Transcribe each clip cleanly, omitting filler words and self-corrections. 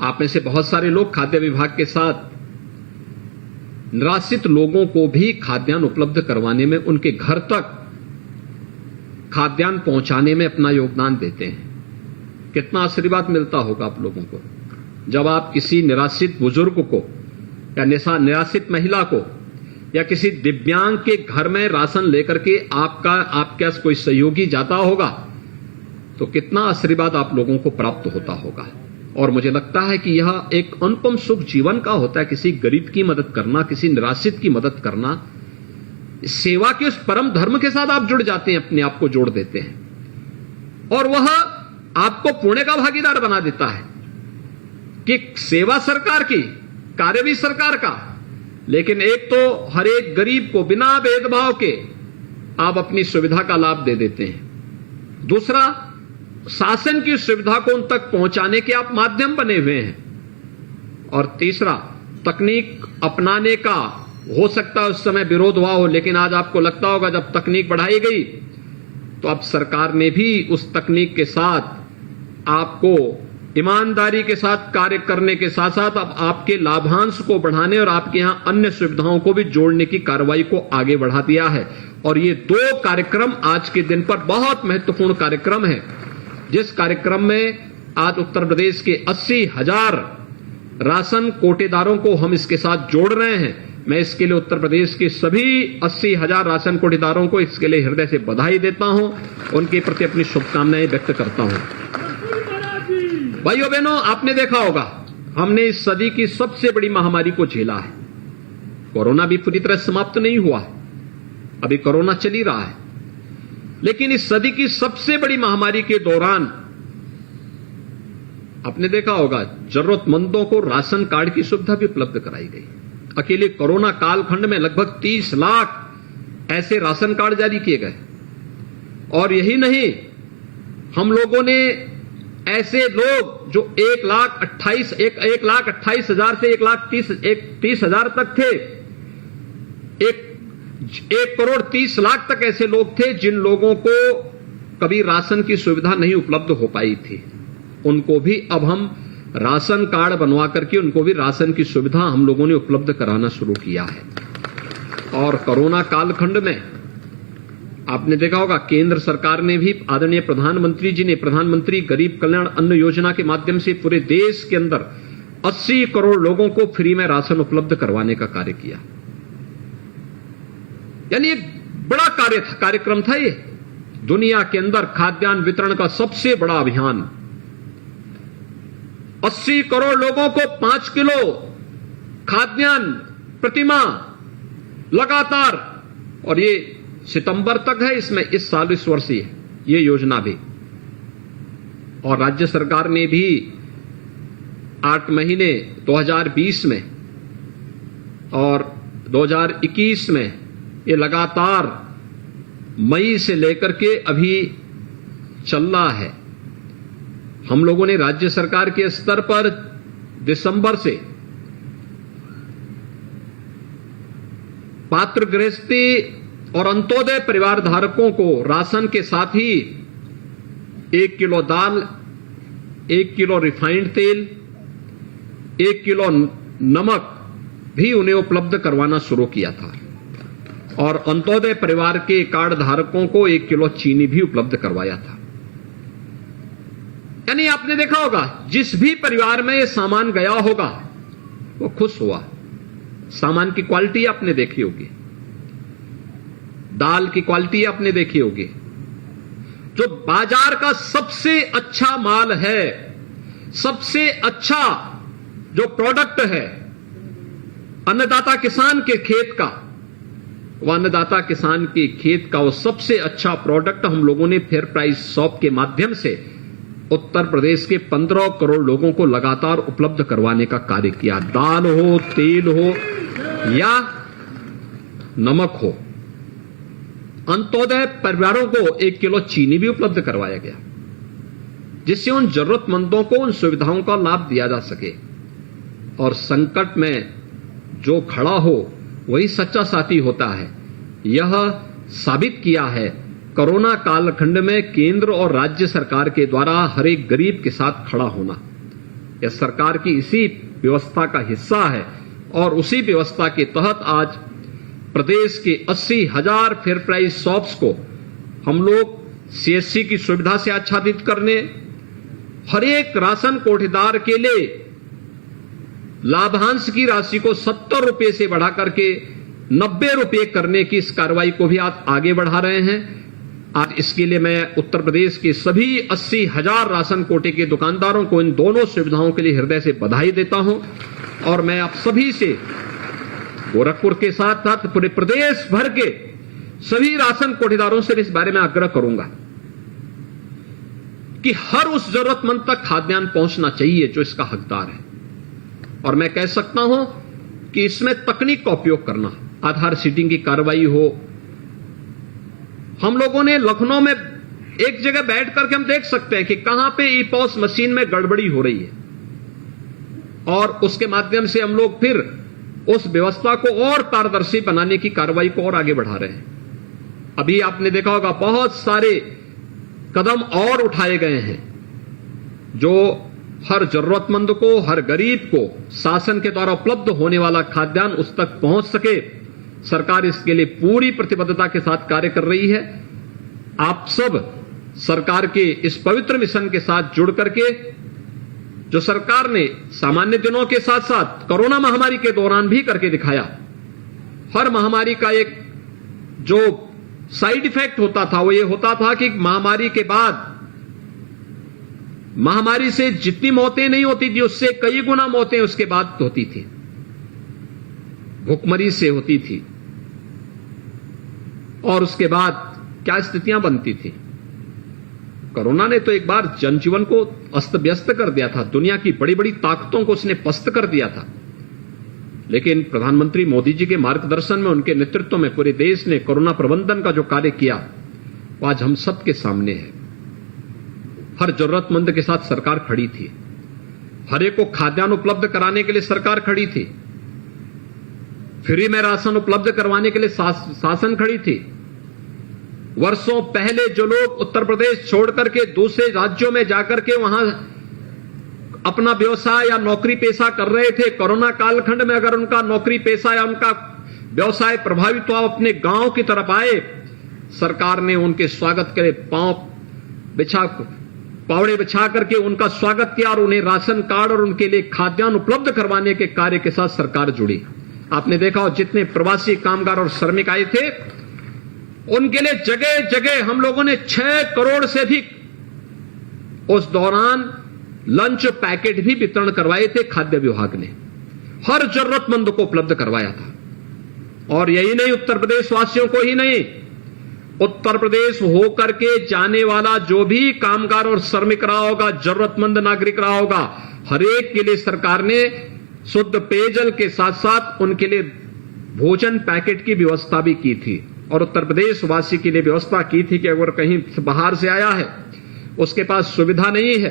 आप में से बहुत सारे लोग खाद्य विभाग के साथ निराश्रित लोगों को भी खाद्यान्न उपलब्ध करवाने में, उनके घर तक खाद्यान्न पहुंचाने में अपना योगदान देते हैं। कितना आशीर्वाद मिलता होगा आप लोगों को जब आप किसी निराश्रित बुजुर्ग को या निराश्रित महिला को या किसी दिव्यांग के घर में राशन लेकर के आपके कोई सहयोगी जाता होगा तो कितना आशीर्वाद आप लोगों को प्राप्त होता होगा। और मुझे लगता है कि यह एक अनुपम सुख जीवन का होता है, किसी गरीब की मदद करना, किसी निराश्रित की मदद करना। सेवा के उस परम धर्म के साथ आप जुड़ जाते हैं, अपने आप को जोड़ देते हैं और वह आपको पुण्य का भागीदार बना देता है कि सेवा सरकार की, कार्य भी सरकार का, लेकिन एक तो हर एक गरीब को बिना भेदभाव के आप अपनी सुविधा का लाभ दे देते हैं। दूसरा, शासन की सुविधा को उन तक पहुंचाने के आप माध्यम बने हुए हैं। और तीसरा, तकनीक अपनाने का हो सकता है उस समय विरोध हुआ हो, लेकिन आज आपको लगता होगा जब तकनीक बढ़ाई गई तो अब सरकार ने भी उस तकनीक के साथ आपको ईमानदारी के साथ कार्य करने के साथ साथ अब आपके लाभांश को बढ़ाने और आपके यहां अन्य सुविधाओं को भी जोड़ने की कार्रवाई को आगे बढ़ा दिया है। और ये दो कार्यक्रम आज के दिन पर बहुत महत्वपूर्ण कार्यक्रम है, जिस कार्यक्रम में आज उत्तर प्रदेश के 80,000 राशन कोटेदारों को हम इसके साथ जोड़ रहे हैं। मैं इसके लिए उत्तर प्रदेश के सभी 80,000 राशन कोटेदारों को इसके लिए हृदय से बधाई देता हूं, उनके प्रति अपनी शुभकामनाएं व्यक्त करता हूं। भाइयों बहनों, आपने देखा होगा हमने इस सदी की सबसे बड़ी महामारी को झेला है। कोरोना भी पूरी तरह समाप्त नहीं हुआ है, अभी कोरोना चल ही रहा है, लेकिन इस सदी की सबसे बड़ी महामारी के दौरान आपने देखा होगा जरूरतमंदों को राशन कार्ड की सुविधा भी उपलब्ध कराई गई। अकेले कोरोना कालखंड में लगभग 30 लाख ऐसे राशन कार्ड जारी किए गए। और यही नहीं, हम लोगों ने ऐसे लोग जो 1,28,000 से 1,30,000 तक थे, 1,30,00,000 तक ऐसे लोग थे जिन लोगों को कभी राशन की सुविधा नहीं उपलब्ध हो पाई थी। उनको भी अब हम राशन कार्ड बनवा करके उनको भी राशन की सुविधा हम लोगों ने उपलब्ध कराना शुरू किया है। और कोरोना कालखंड में आपने देखा होगा केंद्र सरकार ने भी, आदरणीय प्रधानमंत्री जी ने प्रधानमंत्री गरीब कल्याण अन्न योजना के माध्यम से पूरे देश के अंदर 80 करोड़ लोगों को फ्री में राशन उपलब्ध करवाने का कार्य किया। यानी एक बड़ा कार्यक्रम था ये, दुनिया के अंदर खाद्यान्न वितरण का सबसे बड़ा अभियान। 80 करोड़ लोगों को 5 किलो खाद्यान्न प्रतिमाह लगातार, और ये सितंबर तक है, इसमें इस साल इस वर्ष ही है ये योजना भी। और राज्य सरकार ने भी 8 महीने 2020 में और 2021 में ये लगातार मई से लेकर के अभी चल रहा है। हम लोगों ने राज्य सरकार के स्तर पर दिसंबर से पात्र गृहस्थी और अंत्योदय परिवार धारकों को राशन के साथ ही 1 किलो दाल, 1 किलो रिफाइंड तेल, 1 किलो नमक भी उन्हें उपलब्ध करवाना शुरू किया था। और अंत्योदय परिवार के कार्ड धारकों को 1 किलो चीनी भी उपलब्ध करवाया था। यानी आपने देखा होगा जिस भी परिवार में ये सामान गया होगा वो खुश हुआ। सामान की क्वालिटी आपने देखी होगी, दाल की क्वालिटी आपने देखी होगी। जो बाजार का सबसे अच्छा माल है, सबसे अच्छा जो प्रोडक्ट है अन्नदाता किसान के खेत का, वो अन्नदाता किसान के खेत का वो सबसे अच्छा प्रोडक्ट हम लोगों ने फेयर प्राइस शॉप के माध्यम से उत्तर प्रदेश के 15 करोड़ लोगों को लगातार उपलब्ध करवाने का कार्य किया। दाल हो, तेल हो या नमक हो। अंत्योदय परिवारों को 1 किलो चीनी भी उपलब्ध करवाया गया, जिससे उन जरूरतमंदों को उन सुविधाओं का लाभ दिया जा सके। और संकट में जो खड़ा हो वही सच्चा साथी होता है। यह साबित किया है कोरोना कालखंड में केंद्र और राज्य सरकार के द्वारा हर एक गरीब के साथ खड़ा होना। यह सरकार की इसी व्यवस्था का हिस्सा है और उसी व्यवस्था के तहत आज प्रदेश के 80,000 फेयर प्राइस शॉप्स को हम लोग सीएससी की सुविधा से आच्छादित करने, हर एक राशन कोटेदार के लिए लाभांश की राशि को 70 रुपए से बढ़ा करके 90 रुपए करने की इस कार्रवाई को भी आज आगे बढ़ा रहे हैं। आज इसके लिए मैं उत्तर प्रदेश के सभी 80,000 राशन कोटे के दुकानदारों को इन दोनों सुविधाओं के लिए हृदय से बधाई देता हूं और मैं आप सभी से गोरखपुर के साथ साथ पूरे प्रदेश भर के सभी राशन कोटेदारों से इस बारे में आग्रह करूंगा कि हर उस जरूरतमंद तक खाद्यान्न पहुंचना चाहिए जो इसका हकदार है। और मैं कह सकता हूं कि इसमें तकनीक का उपयोग करना, आधार सीडिंग की कार्रवाई हो। हम लोगों ने लखनऊ में एक जगह बैठ करके हम देख सकते हैं कि कहां पे ई पॉस मशीन में गड़बड़ी हो रही है और उसके माध्यम से हम लोग फिर उस व्यवस्था को और पारदर्शी बनाने की कार्रवाई को और आगे बढ़ा रहे हैं। अभी आपने देखा होगा बहुत सारे कदम और उठाए गए हैं जो हर जरूरतमंद को, हर गरीब को शासन के द्वारा उपलब्ध होने वाला खाद्यान्न उस तक पहुंच सके। सरकार इसके लिए पूरी प्रतिबद्धता के साथ कार्य कर रही है। आप सब सरकार के इस पवित्र मिशन के साथ जुड़ करके जो सरकार ने सामान्य दिनों के साथ साथ कोरोना महामारी के दौरान भी करके दिखाया। हर महामारी का एक जो साइड इफेक्ट होता था वो ये होता था कि महामारी के बाद महामारी से जितनी मौतें नहीं होती थी उससे कई गुना मौतें उसके बाद होती थी, भूखमरी से होती थी। और उसके बाद क्या स्थितियां बनती थी। कोरोना ने तो एक बार जनजीवन को अस्त व्यस्त कर दिया था, दुनिया की बड़ी बड़ी ताकतों को उसने पस्त कर दिया था। लेकिन प्रधानमंत्री मोदी जी के मार्गदर्शन में, उनके नेतृत्व में पूरे देश ने कोरोना प्रबंधन का जो कार्य किया वो आज हम सबके सामने है। हर जरूरतमंद के साथ सरकार खड़ी थी, हर एक को खाद्यान्न उपलब्ध कराने के लिए सरकार खड़ी थी, फ्री में राशन उपलब्ध करवाने के लिए शासन खड़ी थी। वर्षों पहले जो लोग उत्तर प्रदेश छोड़ करके दूसरे राज्यों में जाकर के वहां अपना व्यवसाय या नौकरी पेशा कर रहे थे, कोरोना कालखंड में अगर उनका नौकरी पेशा या उनका व्यवसाय प्रभावित हुआ, अपने गांव की तरफ आए, सरकार ने उनके स्वागत के लिए पावड़े बिछा करके उनका स्वागत किया और उन्हें राशन कार्ड और उनके लिए खाद्यान्न उपलब्ध करवाने के कार्य के साथ सरकार जुड़ी। आपने देखा हो जितने प्रवासी कामगार और श्रमिक आए थे उनके लिए जगह जगह हम लोगों ने 6 करोड़ से अधिक उस दौरान लंच पैकेट भी वितरण करवाए थे। खाद्य विभाग ने हर जरूरतमंद को उपलब्ध करवाया था। और यही नहीं, उत्तर प्रदेश वासियों को ही नहीं, उत्तर प्रदेश होकर के जाने वाला जो भी कामगार और श्रमिक रहा होगा, जरूरतमंद नागरिक रहा होगा, हर एक के लिए सरकार ने शुद्ध पेयजल के साथ साथ उनके लिए भोजन पैकेट की व्यवस्था भी की थी। और उत्तर प्रदेश वासी के लिए व्यवस्था की थी कि अगर कहीं बाहर से आया है, उसके पास सुविधा नहीं है,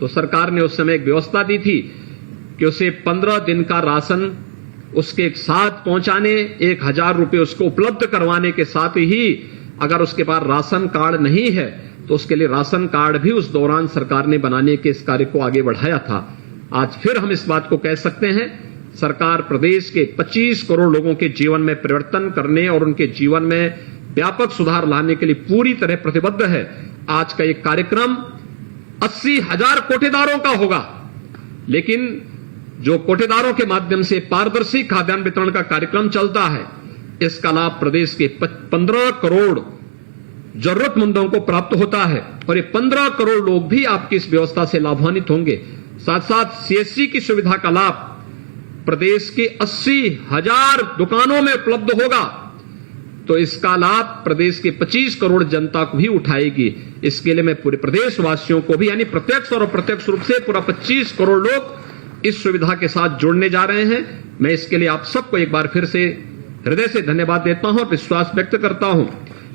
तो सरकार ने उस समय एक व्यवस्था दी थी कि उसे 15 दिन का राशन उसके साथ पहुंचाने, 1,000 रुपए उसको उपलब्ध करवाने के साथ ही अगर उसके पास राशन कार्ड नहीं है तो उसके लिए राशन कार्ड भी उस दौरान सरकार ने बनाने के इस कार्य को आगे बढ़ाया था। आज फिर हम इस बात को कह सकते हैं, सरकार प्रदेश के 25 करोड़ लोगों के जीवन में परिवर्तन करने और उनके जीवन में व्यापक सुधार लाने के लिए पूरी तरह प्रतिबद्ध है। आज का एक कार्यक्रम 80,000 कोटेदारों का होगा, लेकिन जो कोटेदारों के माध्यम से पारदर्शी खाद्यान्न वितरण का कार्यक्रम चलता है, इसका लाभ प्रदेश के 15 करोड़ जरूरतमंदों को प्राप्त होता है और ये 15 करोड़ लोग भी आपकी इस व्यवस्था से लाभान्वित होंगे। साथ साथ सीएससी की सुविधा का लाभ प्रदेश के 80,000 दुकानों में उपलब्ध होगा, तो इसका लाभ प्रदेश के 25 करोड़ जनता को भी उठाएगी। इसके लिए मैं पूरे प्रदेश वासियों को भी, यानी प्रत्यक्ष और अप्रत्यक्ष रूप से पूरा 25 करोड़ लोग इस सुविधा के साथ जुड़ने जा रहे हैं। मैं इसके लिए आप सबको एक बार फिर से हृदय से धन्यवाद देता हूं और विश्वास व्यक्त करता हूं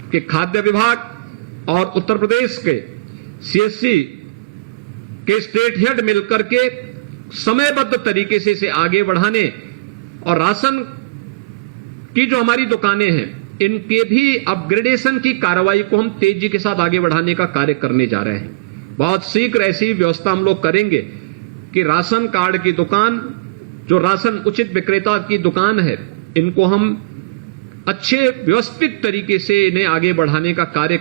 कि खाद्य विभाग और उत्तर प्रदेश के सीएससी के स्टेट हेड मिलकर के समयबद्ध तरीके से इसे आगे बढ़ाने और राशन की जो हमारी दुकानें हैं इनके भी अपग्रेडेशन की कार्रवाई को हम तेजी के साथ आगे बढ़ाने का कार्य करने जा रहे हैं। बहुत शीघ्र ऐसी व्यवस्था हम लोग करेंगे कि राशन कार्ड की दुकान, जो राशन उचित विक्रेता की दुकान है, इनको हम अच्छे व्यवस्थित तरीके से इन्हें आगे बढ़ाने का कार्य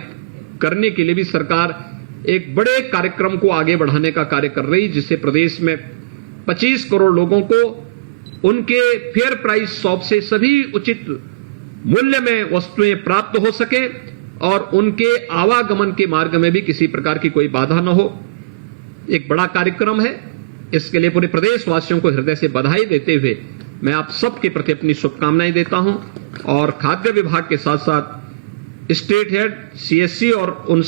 करने के लिए भी सरकार एक बड़े कार्यक्रम को आगे बढ़ाने का कार्य कर रही, जिससे प्रदेश में 25 करोड़ लोगों को उनके फेयर प्राइस शॉप से सभी उचित मूल्य में वस्तुएं प्राप्त हो सके और उनके आवागमन के मार्ग में भी किसी प्रकार की कोई बाधा न हो। एक बड़ा कार्यक्रम है। इसके लिए पूरे प्रदेशवासियों को हृदय से बधाई देते हुए मैं आप सबके प्रति अपनी शुभकामनाएं देता हूं और खाद्य विभाग के साथ साथ स्टेट हेड, सीएससी और उनसे